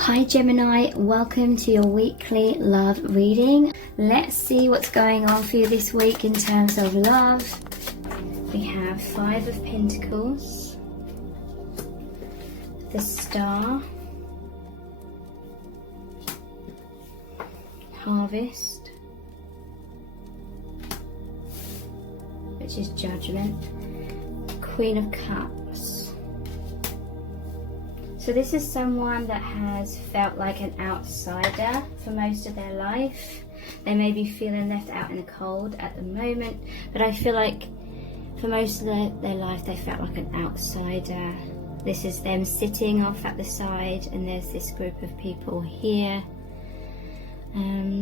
Hi Gemini, welcome to your weekly love reading. Let's see what's going on for you this week in terms of love. We have 5 of Pentacles, the Star, Harvest, which is Judgment, Queen of Cups. So this is someone that has felt like an outsider for most of their life. They may be feeling left out in the cold at the moment, but I feel like for most of their life they felt like an outsider. This is them sitting off at the side and there's this group of people here.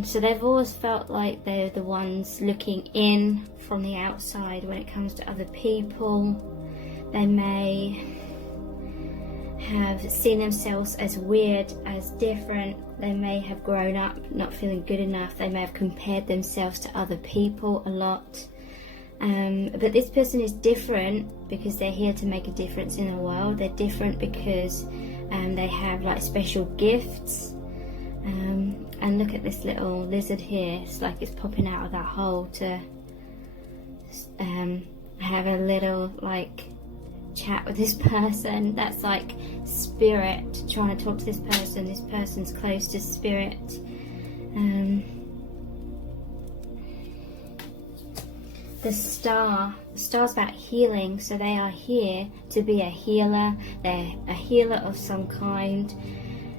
So they've always felt like they're the ones looking in from the outside when it comes to other people. They may have seen themselves as weird, as different. They may have grown up not feeling good enough. They may have compared themselves to other people a lot. But this person is different because they're here to make a difference in the world. They're different because they have like special gifts. And look at this little lizard here. It's like it's popping out of that hole to have a little like chat with this person. That's like spirit trying to talk to this person. This person's close to spirit. The star's about healing, so they are here to be a healer. They're a healer of some kind.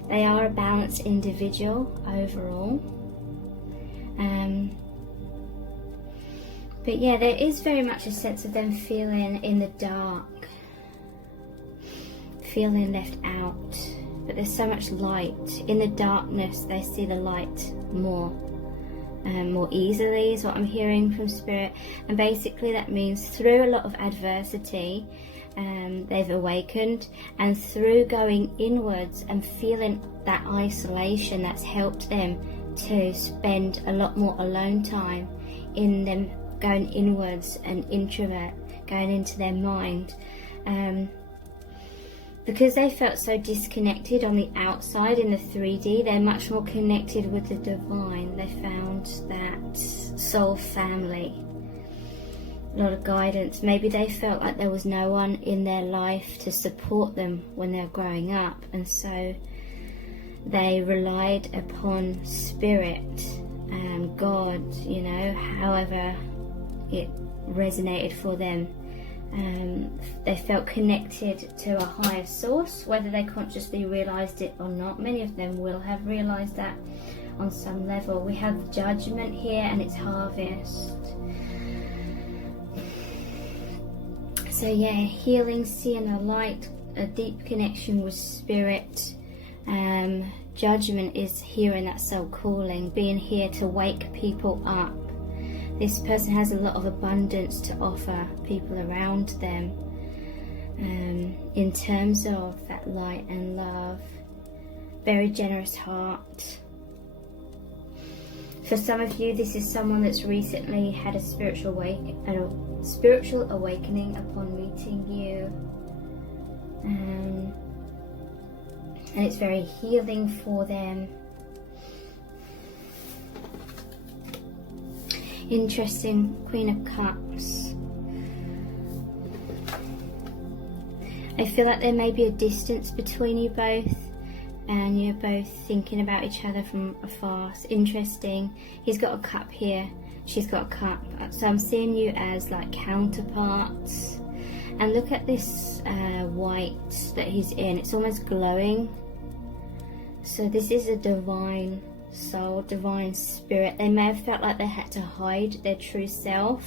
They are a balanced individual overall. But yeah, there is very much a sense of them feeling in the dark, feeling left out, but there's so much light. In the darkness they see the light more easily is what I'm hearing from spirit. And basically that means through a lot of adversity they've awakened, and through going inwards and feeling that isolation, that's helped them to spend a lot more alone time in them, going inwards and introvert, going into their mind. Because they felt so disconnected on the outside in the 3D, they're much more connected with the divine. They found that soul family, a lot of guidance. Maybe they felt like there was no one in their life to support them when they were growing up, and so they relied upon spirit and God, you know, however it resonated for them. They felt connected to a higher source, whether they consciously realized it or not. Many of them will have realized that on some level. We have Judgment here and it's Harvest. So yeah, healing, seeing a light, a deep connection with spirit. Judgment is hearing that soul calling, being here to wake people up. This person has a lot of abundance to offer people around them in terms of that light and love. Very generous heart. For some of you, this is someone that's recently had a spiritual awakening upon meeting you. And it's very healing for them. Interesting, Queen of Cups. I feel like there may be a distance between you both, and you're both thinking about each other from afar. It's interesting. He's got a cup here, she's got a cup. So I'm seeing you as like counterparts. And look at this white that he's in. It's almost glowing. So this is a divine soul, divine spirit. They may have felt like they had to hide their true self.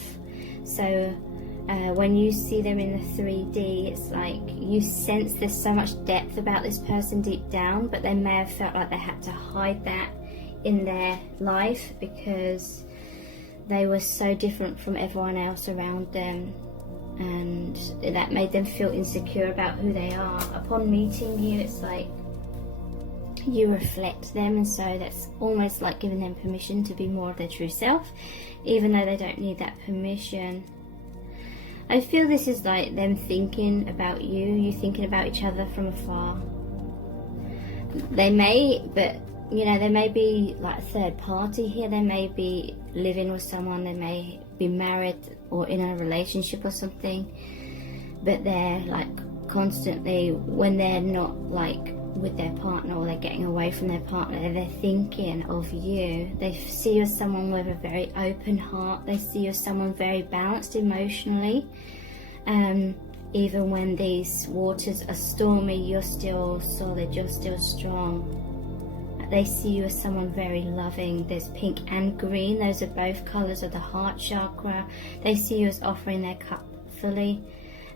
So when you see them in the 3D, it's like you sense there's so much depth about this person deep down, but they may have felt like they had to hide that in their life because they were so different from everyone else around them, and that made them feel insecure about who they are. Upon meeting you, it's like you reflect them, and so that's almost like giving them permission to be more of their true self, even though they don't need that permission. I feel this is like them thinking about you, you thinking about each other from afar. They may, but you know, there may be like a third party here. They may be living with someone, they may be married or in a relationship or something, but they're like constantly, when they're not like with their partner or they're getting away from their partner, they're thinking of you. They see you as someone with a very open heart. They see you as someone very balanced emotionally. Even when these waters are stormy, you're still solid, you're still strong. They see you as someone very loving. There's pink and green, those are both colours of the heart chakra. They see you as offering their cup fully,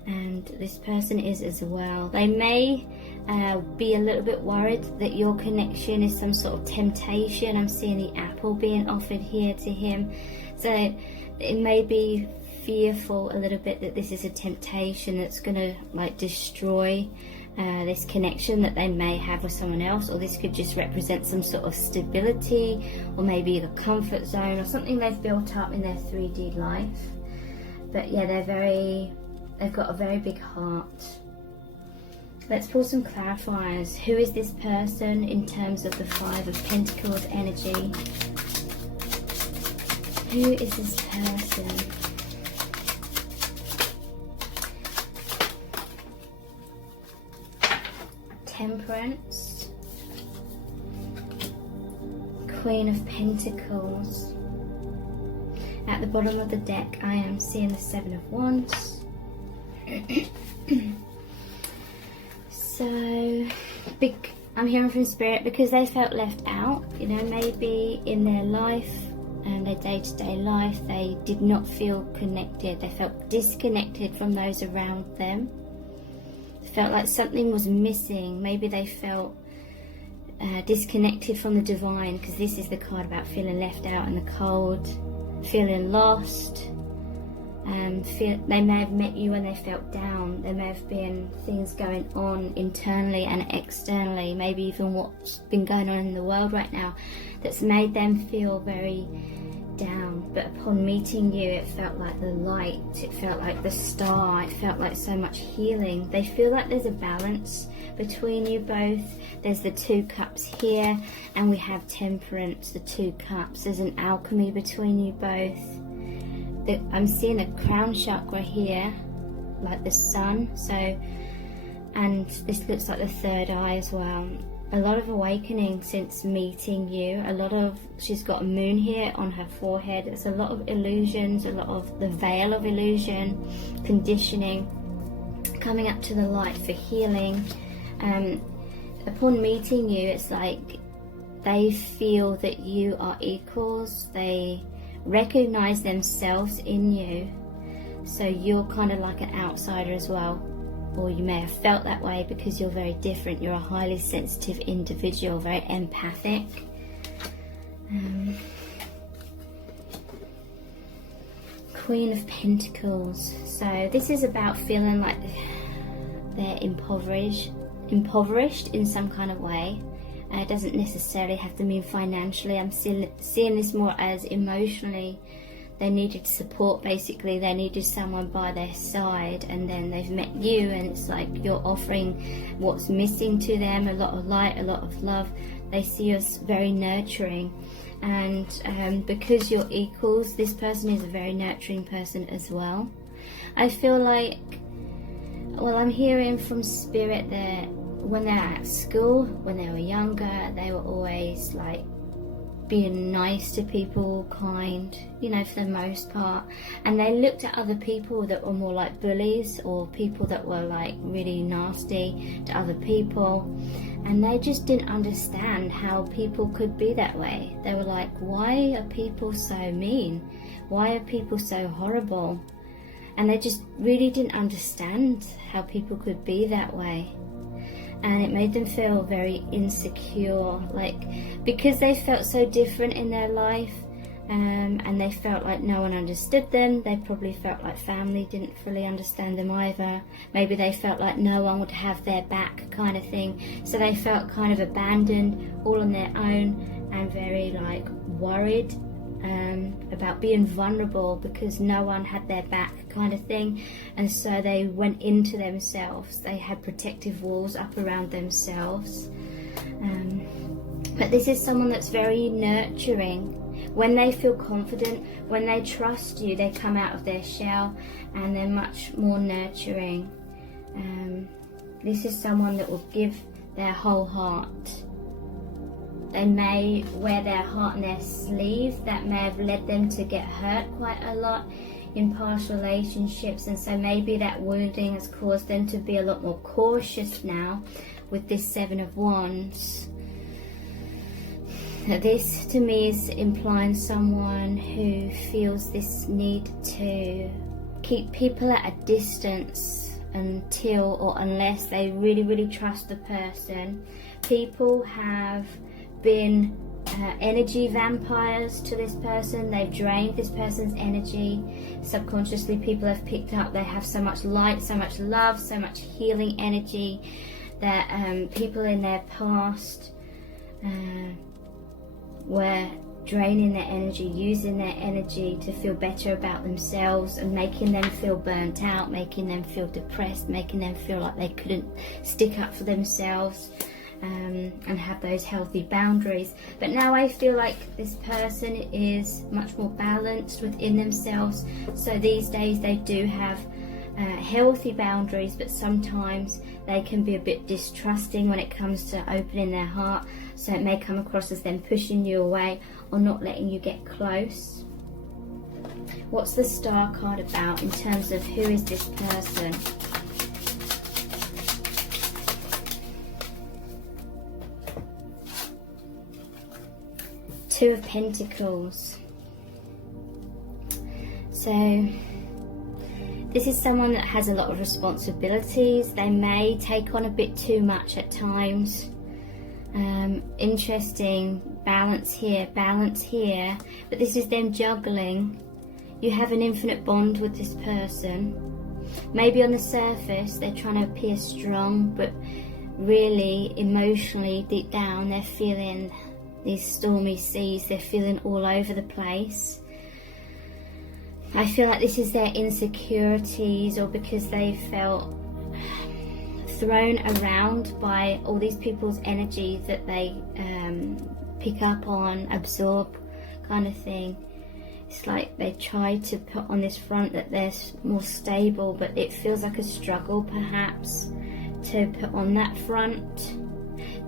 and this person is as well. They may be a little bit worried that your connection is some sort of temptation. I'm seeing the apple being offered here to him, so it may be fearful a little bit that this is a temptation that's going to like destroy this connection that they may have with someone else, or this could just represent some sort of stability, or maybe the comfort zone or something they've built up in their 3D life. But yeah, they've got a very big heart. Let's pull some clarifiers. Who is this person in terms of the Five of Pentacles energy? Who is this person? Temperance, Queen of Pentacles. At the bottom of the deck, I am seeing the Seven of Wands. So, I'm hearing from Spirit because they felt left out, you know, maybe in their life and their day-to-day life, they did not feel connected. They felt disconnected from those around them. Felt like something was missing. Maybe they felt disconnected from the divine, because this is the card about feeling left out in the cold, feeling lost. They may have met you when they felt down. There may have been things going on internally and externally, maybe even what's been going on in the world right now, that's made them feel very down. But upon meeting you, it felt like the light, it felt like the star, it felt like so much healing. They feel like there's a balance between you both. There's the Two Cups here, and we have Temperance, the Two Cups. There's an alchemy between you both. I'm seeing a crown chakra here, like the sun, so, and this looks like the third eye as well. A lot of awakening since meeting you. She's got a moon here on her forehead. There's a lot of illusions, a lot of the veil of illusion, conditioning, coming up to the light for healing. Upon meeting you, it's like they feel that you are equals. They recognize themselves in you. So you're kind of like an outsider as well. Or you may have felt that way because you're very different. You're a highly sensitive individual, very empathic. Queen of Pentacles. So this is about feeling like they're impoverished in some kind of way. It doesn't necessarily have to mean financially. I'm seeing this more as emotionally. They needed support, basically. They needed someone by their side, and then they've met you, and it's like you're offering what's missing to them, a lot of light, a lot of love. They see you as very nurturing, and because you're equals, this person is a very nurturing person as well. I feel like, well, I'm hearing from Spirit that when they're at school, when they were younger, they were always like being nice to people, kind, you know, for the most part. And they looked at other people that were more like bullies, or people that were like really nasty to other people, and they just didn't understand how people could be that way. They were like, why are people so mean? Why are people so horrible? And they just really didn't understand how people could be that way. And it made them feel very insecure, like, because they felt so different in their life, and they felt like no one understood them. They probably felt like family didn't fully understand them either. Maybe they felt like no one would have their back, kind of thing. So they felt kind of abandoned, all on their own, and very like worried about being vulnerable because no one had their back, kind of thing. And so they went into themselves. They had protective walls up around themselves. But this is someone that's very nurturing. When they feel confident, when they trust you, they come out of their shell and they're much more nurturing. This is someone that will give their whole heart. They may wear their heart on their sleeve. That may have led them to get hurt quite a lot in past relationships, and so maybe that wounding has caused them to be a lot more cautious now with this Seven of Wands. This to me is implying someone who feels this need to keep people at a distance until or unless they really, really trust the person. People have been energy vampires to this person. They've drained this person's energy. Subconsciously, people have picked up they have so much light, so much love, so much healing energy that people in their past were draining their energy, using their energy to feel better about themselves and making them feel burnt out, making them feel depressed, making them feel like they couldn't stick up for themselves and have those healthy boundaries. But now I feel like this person is much more balanced within themselves. So these days they do have healthy boundaries, but sometimes they can be a bit distrusting when it comes to opening their heart. So it may come across as them pushing you away or not letting you get close. What's the Star card about in terms of who is this person? Two of Pentacles. So this is someone that has a lot of responsibilities. They may take on a bit too much at times. Interesting balance here, but this is them juggling. You have an infinite bond with this person. Maybe on the surface they're trying to appear strong, but really emotionally deep down they're feeling these stormy seas. They're feeling all over the place. I feel like this is their insecurities, or because they felt thrown around by all these people's energy that they pick up on, absorb, kind of thing. It's like they try to put on this front that they're more stable, but it feels like a struggle perhaps to put on that front.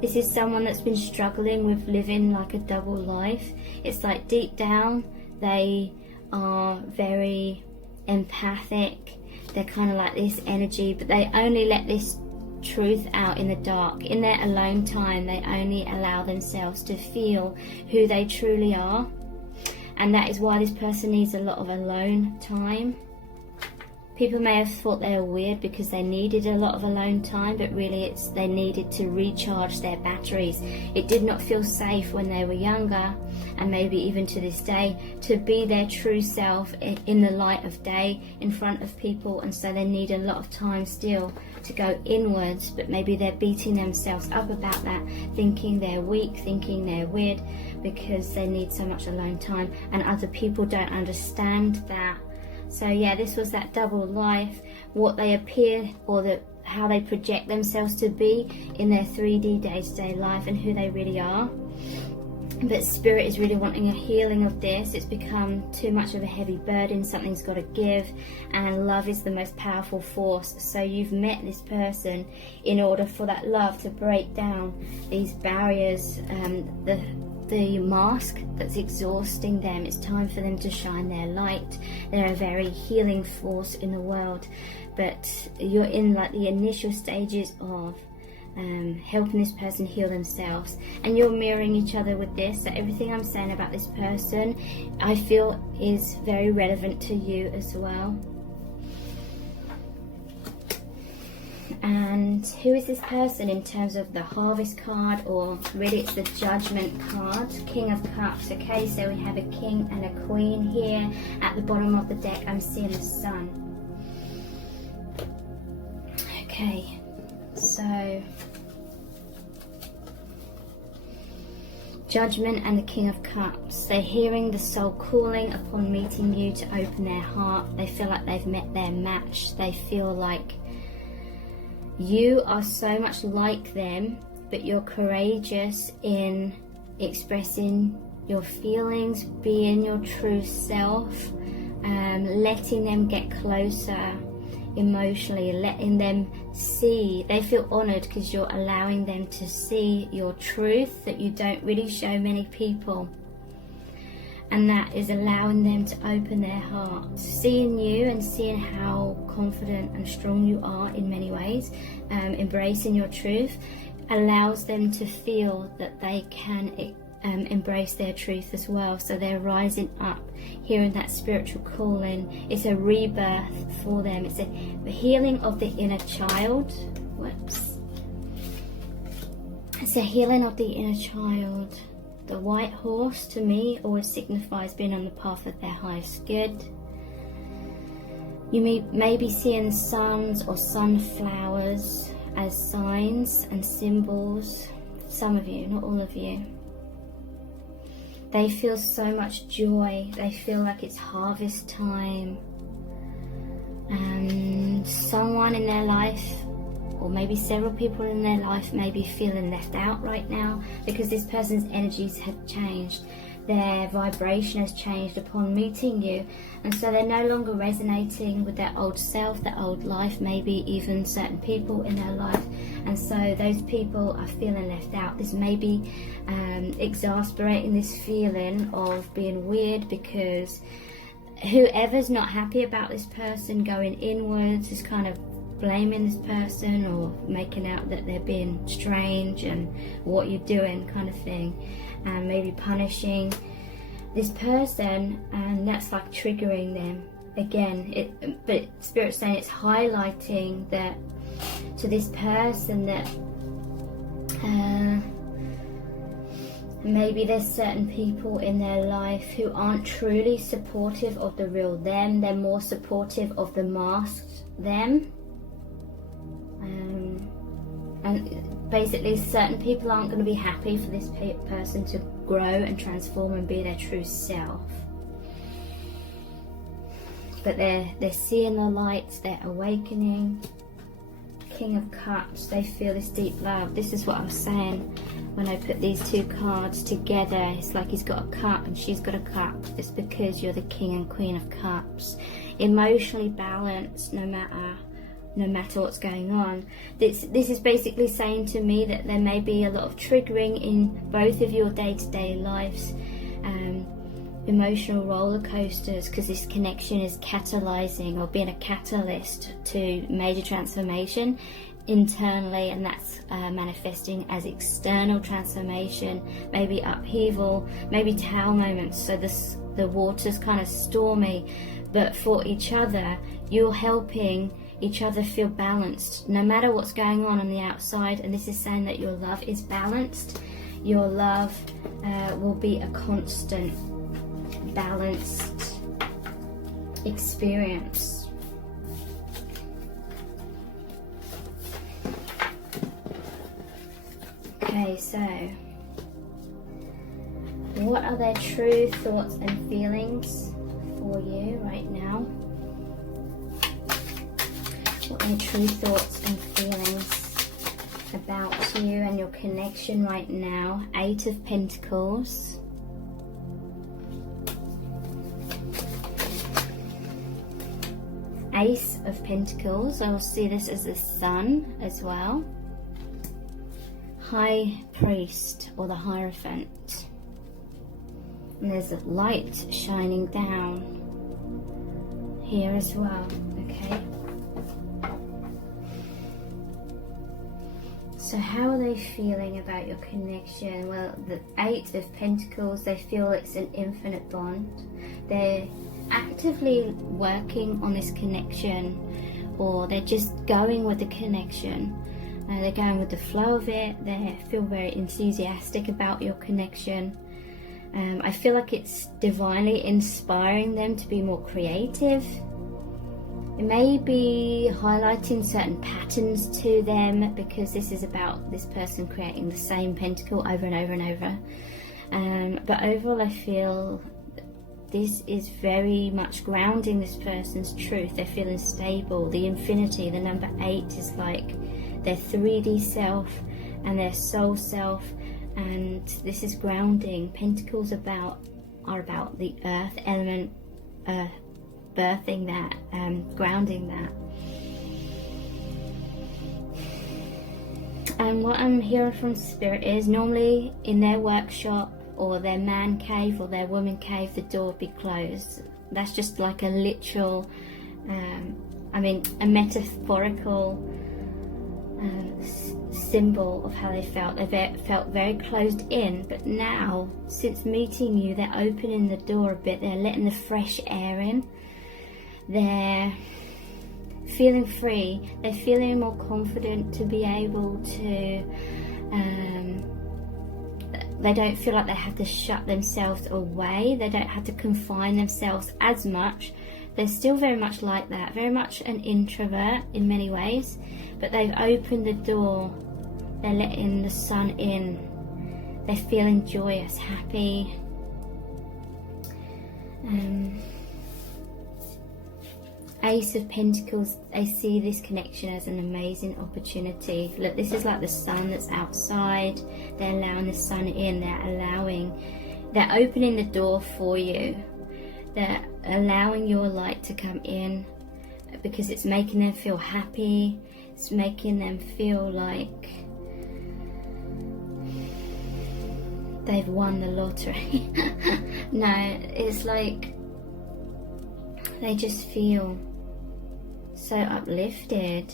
This is someone that's been struggling with living like a double life. It's like deep down they are very empathic. They're kind of like this energy, but they only let this truth out in the dark. In their alone time, they only allow themselves to feel who they truly are. And that is why this person needs a lot of alone time. People may have thought they were weird because they needed a lot of alone time, but really it's they needed to recharge their batteries. It did not feel safe when they were younger, and maybe even to this day, to be their true self in the light of day in front of people, and so they need a lot of time still to go inwards. But maybe they're beating themselves up about that, thinking they're weak, thinking they're weird, because they need so much alone time, and other people don't understand that. So yeah, this was that double life, what they appear or how they project themselves to be in their 3D day-to-day life and who they really are. But Spirit is really wanting a healing of this. It's become too much of a heavy burden. Something's got to give, and love is the most powerful force. So you've met this person in order for that love to break down these barriers, the mask that's exhausting them. It's time for them to shine their light. They're a very healing force in the world, but you're in like the initial stages of helping this person heal themselves, and you're mirroring each other with this. So everything I'm saying about this person, I feel is very relevant to you as well. And who is this person in terms of the Harvest card, or really it's the Judgment card, King of Cups. Okay, so we have a king and a queen here. At the bottom of the deck I'm seeing the sun. Okay, so Judgment and the King of Cups. They're hearing the soul calling upon meeting you to open their heart. They feel like they've met their match. They feel like you are so much like them, but you're courageous in expressing your feelings, being your true self, letting them get closer emotionally, letting them see. They feel honored because you're allowing them to see your truth that you don't really show many people, and that is allowing them to open their hearts, seeing you and seeing how confident and strong you are in many ways. Embracing your truth allows them to feel that they can embrace their truth as well. So they're rising up, hearing that spiritual calling. It's a rebirth for them. It's a healing of the inner child. It's a healing of the inner child. The white horse to me always signifies being on the path of their highest good. You may be seeing suns or sunflowers as signs and symbols. Some of you, not all of you. They feel so much joy. They feel like it's harvest time. And someone in their life, or maybe several people in their life, may be feeling left out right now because this person's energies have changed. Their vibration has changed upon meeting you, and so they're no longer resonating with their old self, their old life, maybe even certain people in their life, and so those people are feeling left out. This may be exasperating this feeling of being weird, because whoever's not happy about this person going inwards is kind of blaming this person or making out that they're being strange and what you're doing kind of thing, and maybe punishing this person, and that's like triggering them again. But Spirit's saying it's highlighting that to this person that maybe there's certain people in their life who aren't truly supportive of the real them. They're more supportive of the masked them. And basically certain people aren't going to be happy for this person to grow and transform and be their true self. But they're seeing the light, they're awakening. King of Cups, they feel this deep love. This is what I was saying when I put these two cards together. It's like he's got a cup and she's got a cup. It's because you're the King and Queen of Cups. Emotionally balanced no matter what's going on. This is basically saying to me that there may be a lot of triggering in both of your day-to-day lives, emotional roller coasters, because this connection is catalyzing or being a catalyst to major transformation internally, and that's manifesting as external transformation, maybe upheaval, maybe tower moments. So the water's kind of stormy, but for each other, you're helping each other feel balanced no matter what's going on the outside. And this is saying that your love is balanced. Your love will be a constant balanced experience. Okay, so what are their true thoughts and feelings for you right now? What are your true thoughts and feelings about you and your connection right now? 8 of Pentacles. Ace of Pentacles. I will see this as the Sun as well. High Priest or the Hierophant. And there's a light shining down here as well. Okay. So how are they feeling about your connection? Well, the 8 of Pentacles, they feel it's an infinite bond. They're actively working on this connection, or they're just going with the connection. They're going with the flow of it. They feel very enthusiastic about your connection. I feel like it's divinely inspiring them to be more creative. It may be highlighting certain patterns to them, because this is about this person creating the same pentacle over and over and over. But overall, I feel this is very much grounding this person's truth. They're feeling stable. The infinity, the number 8, is like their 3D self and their soul self and this is grounding. Pentacles are about the earth element, birthing that, grounding that. And what I'm hearing from Spirit is, normally in their workshop or their man cave or their woman cave, the door would be closed. That's just like a literal, a metaphorical symbol of how they felt. They felt very closed in, but now, since meeting you, they're opening the door a bit. They're letting the fresh air in. They're feeling free. They're feeling more confident to be able to, they don't feel like they have to shut themselves away. They don't have to confine themselves as much. They're still very much like that, very much an introvert in many ways, but they've opened the door. They're letting the sun in. They're feeling joyous, happy. Ace of Pentacles, I see this connection as an amazing opportunity. Look, this is like the sun that's outside. They're allowing the sun in. They're opening the door for you. They're allowing your light to come in because it's making them feel happy. It's making them feel like they've won the lottery. No, it's like they just feel so uplifted.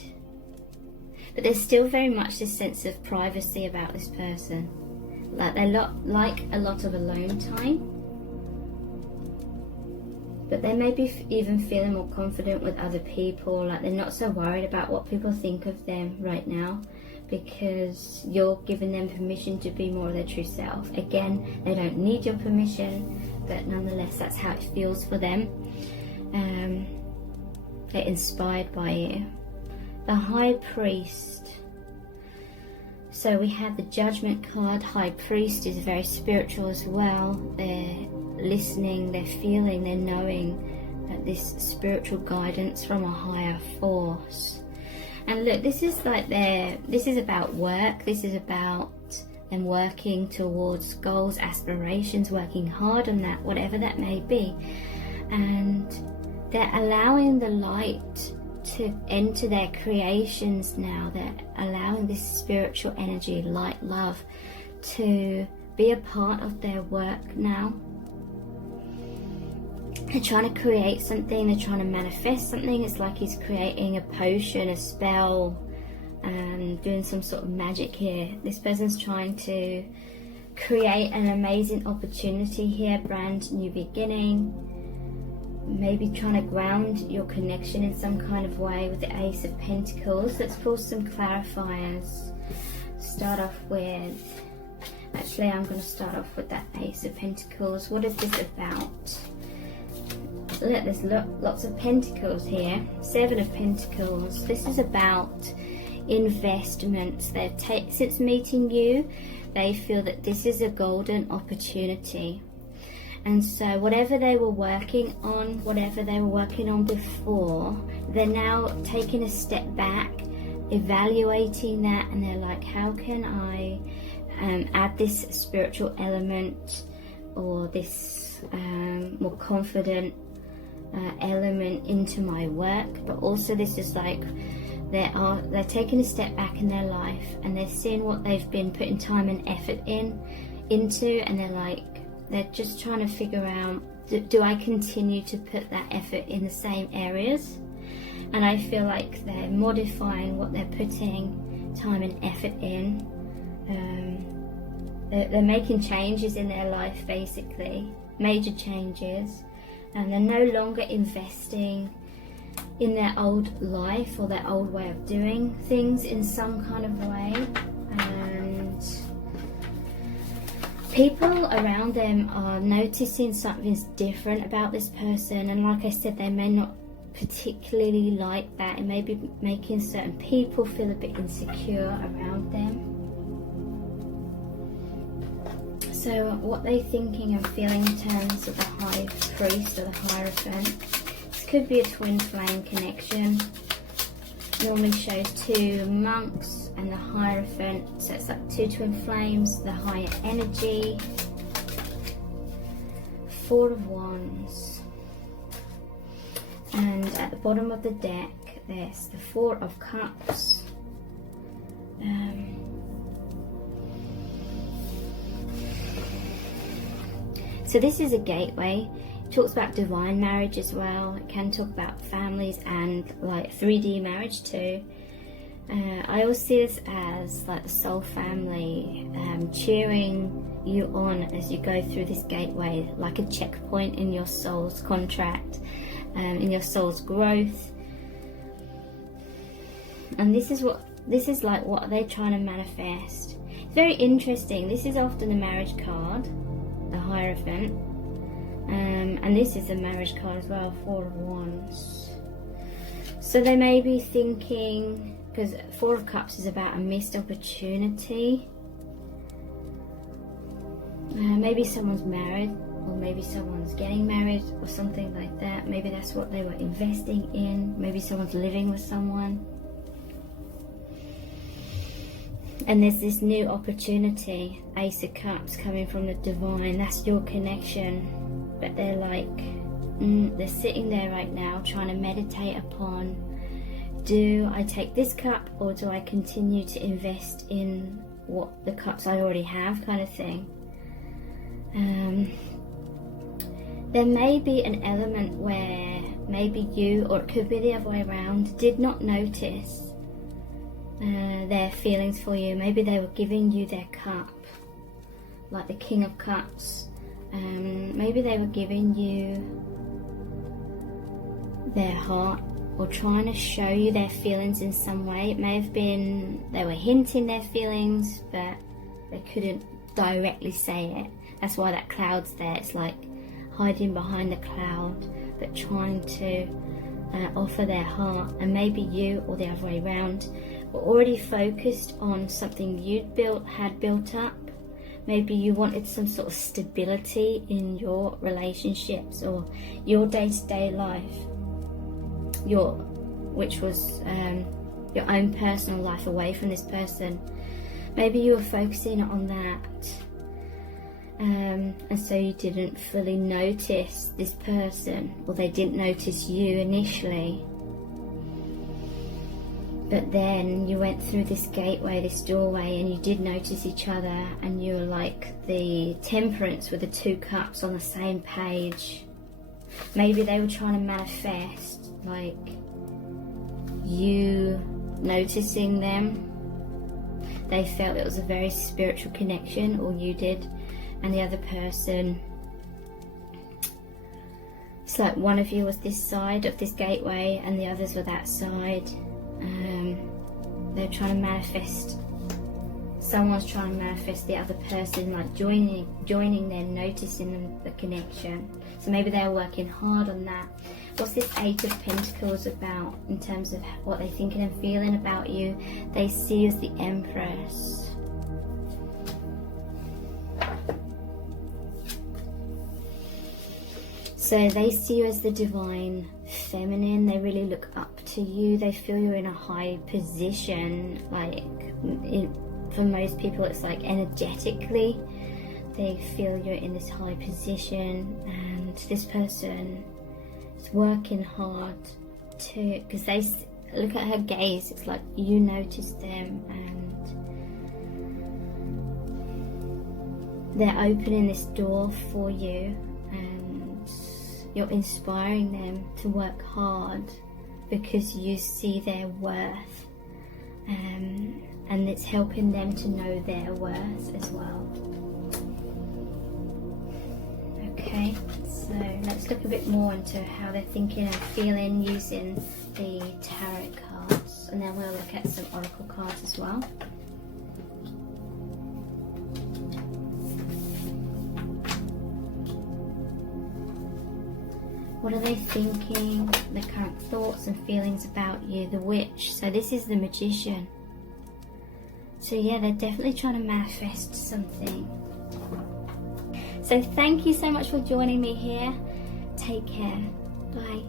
But there's still very much this sense of privacy about this person. Like they like a lot of alone time. But they may be even feeling more confident with other people. Like they're not so worried about what people think of them right now, because you're giving them permission to be more of their true self. Again, they don't need your permission, but nonetheless, that's how it feels for them. They're inspired by you. The High Priest. So we have the Judgment card. High Priest is very spiritual as well. They're listening, they're feeling, they're knowing that this spiritual guidance from a higher force. And look, this is about work. This is about them working towards goals, aspirations, working hard on that, whatever that may be. And they're allowing the light to enter their creations now. They're allowing this spiritual energy, light, love, to be a part of their work now. They're trying to create something, they're trying to manifest something. It's like he's creating a potion, a spell, and doing some sort of magic here. This person's trying to create an amazing opportunity here, brand new beginning. Maybe trying to ground your connection in some kind of way with the Ace of Pentacles. Let's pull some clarifiers. Start off with, actually I'm going to start off with that Ace of Pentacles. What is this about? Look, there's lots of pentacles here. Seven of Pentacles. This is about investments. Since meeting you, they feel that this is a golden opportunity. And so whatever they were working on, before, they're now taking a step back, evaluating that, and they're like, how can I add this spiritual element, or this more confident element into my work? But also this is like they're taking a step back in their life, and they're seeing what they've been putting time and effort into, and they're just trying to figure out, do I continue to put that effort in the same areas? And I feel like they're modifying what they're putting time and effort in. They're making changes in their life, basically, major changes, and they're no longer investing in their old life or their old way of doing things in some kind of way. And people around them are noticing something's different about this person, and like I said, they may not particularly like that. It may be making certain people feel a bit insecure around them. So what they're thinking and feeling in terms of the High Priest or the Hierophant, this could be a twin flame connection. Normally shows two monks and the Hierophant. So it's like 2 twin flames, the higher energy. 4 of Wands. And at the bottom of the deck, there's the 4 of Cups. So this is a gateway. It talks about divine marriage as well. It can talk about families and like 3D marriage too. I always see this as like the soul family cheering you on as you go through this gateway, like a checkpoint in your soul's contract, in your soul's growth. And this is like what they're trying to manifest. It's very interesting. This is often the marriage card, the Hierophant, and this is the marriage card as well, 4 of Wands. So they may be thinking, because 4 of Cups is about a missed opportunity. Maybe someone's married, or maybe someone's getting married, or something like that. Maybe that's what they were investing in. Maybe someone's living with someone. And there's this new opportunity, Ace of Cups, coming from the divine. That's your connection. But they're like, they're sitting there right now trying to meditate upon, do I take this cup or do I continue to invest in what the cups I already have, kind of thing. There may be an element where maybe you, or it could be the other way around, did not notice their feelings for you. Maybe they were giving you their cup, like the King of Cups. Maybe they were giving you their heart, or trying to show you their feelings in some way. It may have been they were hinting their feelings, but they couldn't directly say it. That's why that cloud's there. It's like hiding behind the cloud, but trying to offer their heart. And maybe you, or the other way around, were already focused on something had built up. Maybe you wanted some sort of stability in your relationships or your day-to-day life, which was your own personal life away from this person. Maybe you were focusing on that, and so you didn't fully notice this person, or they didn't notice you initially. But then you went through this gateway, this doorway, and you did notice each other, and you were like the Temperance with the 2 cups on the same page. Maybe they were trying to manifest like you noticing them. They felt it was a very spiritual connection, or you did, and the other person, it's like one of you was this side of this gateway and the others were that side. They're trying to manifest, someone's trying to manifest the other person, like joining them, noticing the connection. So maybe they're working hard on that. What's this 8 of Pentacles about in terms of what they're thinking and feeling about you? They see you as the Empress. So they see you as the divine feminine. They really look up to you. They feel you're in a high position. Like for most people, it's like energetically, they feel you're in this high position, and this person is working hard to, because they look at her gaze, it's like you notice them, and they're opening this door for you, and you're inspiring them to work hard because you see their worth, and it's helping them to know their worth as well. Okay, so let's look a bit more into how they're thinking and feeling using the tarot cards, and then we'll look at some oracle cards as well. What are they thinking? The current thoughts and feelings about you. The Witch. So this is the Magician. So yeah, they're definitely trying to manifest something. So thank you so much for joining me here. Take care. Bye.